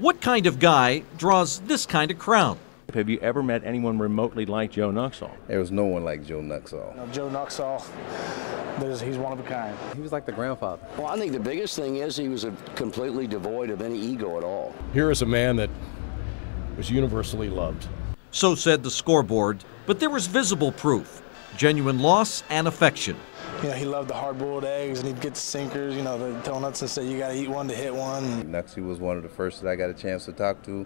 What kind of guy draws this kind of crowd? Have you ever met anyone remotely like Joe Nuxhall? There was no one like Joe Nuxhall. Joe Nuxhall, he's one of a kind. He was like the grandfather. Well, I think the biggest thing is he was completely devoid of any ego at all. Here is a man that was universally loved. So said the scoreboard, but there was visible proof, genuine loss and affection. He loved the hard-boiled eggs, and he'd get the sinkers, the donuts, and say you got to eat one to hit one. Nuxie was one of the first that I got a chance to talk to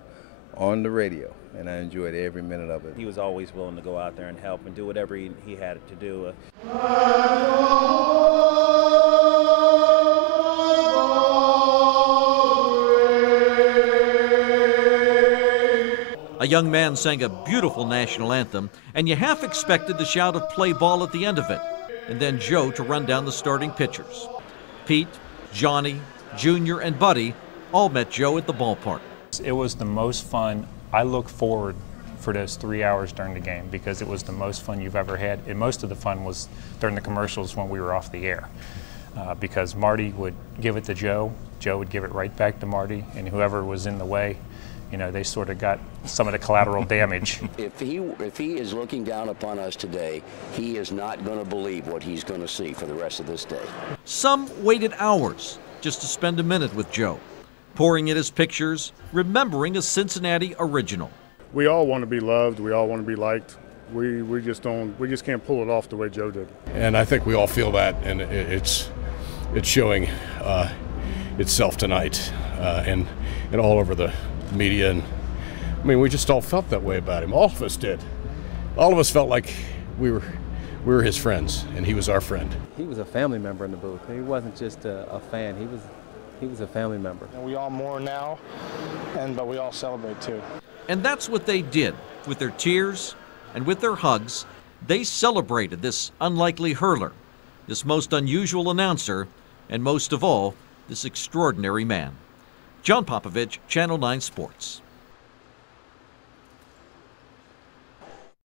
on the radio, and I enjoyed every minute of it. He was always willing to go out there and help and do whatever he had to do. A young man sang a beautiful national anthem, and you half expected the shout of "play ball" at the end of it, and then Joe to run down the starting pitchers. Pete, Johnny, Junior, and Buddy all met Joe at the ballpark. It was the most fun. I look forward for those 3 hours during the game because it was the most fun you've ever had. And most of the fun was during the commercials when we were off the air. Because Marty would give it to Joe, Joe would give it right back to Marty, and whoever was in the way, they sort of got some of the collateral damage. If he is looking down upon us today, he is not going to believe what he's going to see for the rest of this day. Some waited hours just to spend a minute with Joe, pouring in his pictures, remembering a Cincinnati original. We all want to be loved. We all want to be liked. We just can't pull it off the way Joe did. And I think we all feel that, and it's showing itself tonight and all over the media. And I mean, we just all felt that way about him. All of us did. All of us felt like we were his friends, and he was our friend. He was a family member in the booth. He wasn't just a fan. He was a family member. And we all mourn now, but we all celebrate too. And that's what they did. With their tears and with their hugs, they celebrated this unlikely hurler, this most unusual announcer, and most of all, this extraordinary man. John Popovich, Channel 9 Sports.